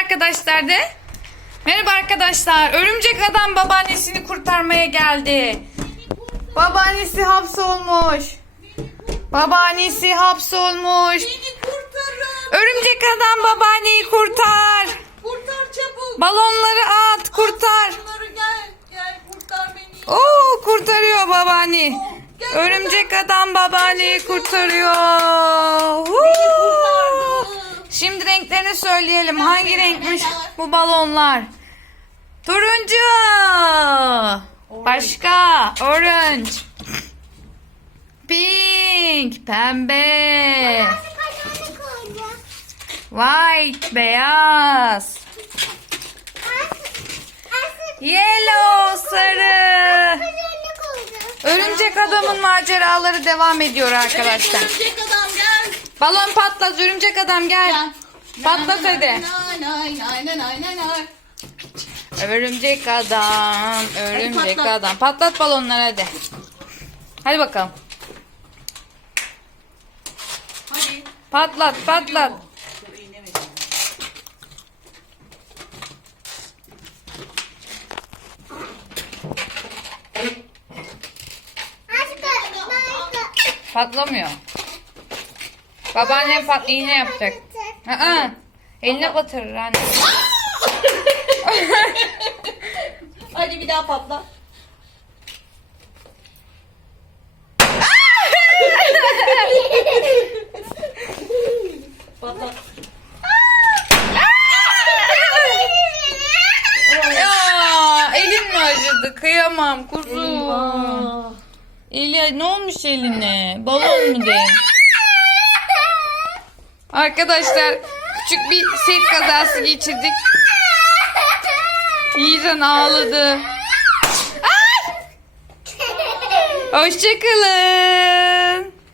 arkadaşlar de. Merhaba arkadaşlar. Örümcek adam babaannesini kurtarmaya geldi. Babaannesi hapsolmuş. Babaannesi hapsolmuş. Örümcek adam babaanneyi kurtar. Kurtar çabuk. Balonları at, kurtar. Oo, kurtarıyor babaanne. Örümcek adam babaanneyi kurtarıyor. Şimdi renklerini söyleyelim. Hangi renkmiş bu balonlar? Turuncu. Başka. Orange. Pink. Pembe. White. Beyaz. Yellow. Sarı. Örümcek adamın maceraları devam ediyor arkadaşlar. Balon patlat örümcek adam gel. Gel. Patlat hadi. Nay nay nay nay nay nay nay. Örümcek adam, örümcek patlat. adam. Patlat balonları hadi. Hadi bakalım. Hadi. Patlat, patlat. Patlamıyor. Babaannem pat iğne yapacak. Aa, eline batırır anne. Hadi bir daha patla. Patlat. ya elin mi acıdı? Kıyamam kuzum. Eli ne olmuş eline? Balon mu değil? Arkadaşlar küçük bir set kazası geçirdik. Yiğitan ağladı. Hoşçakalın.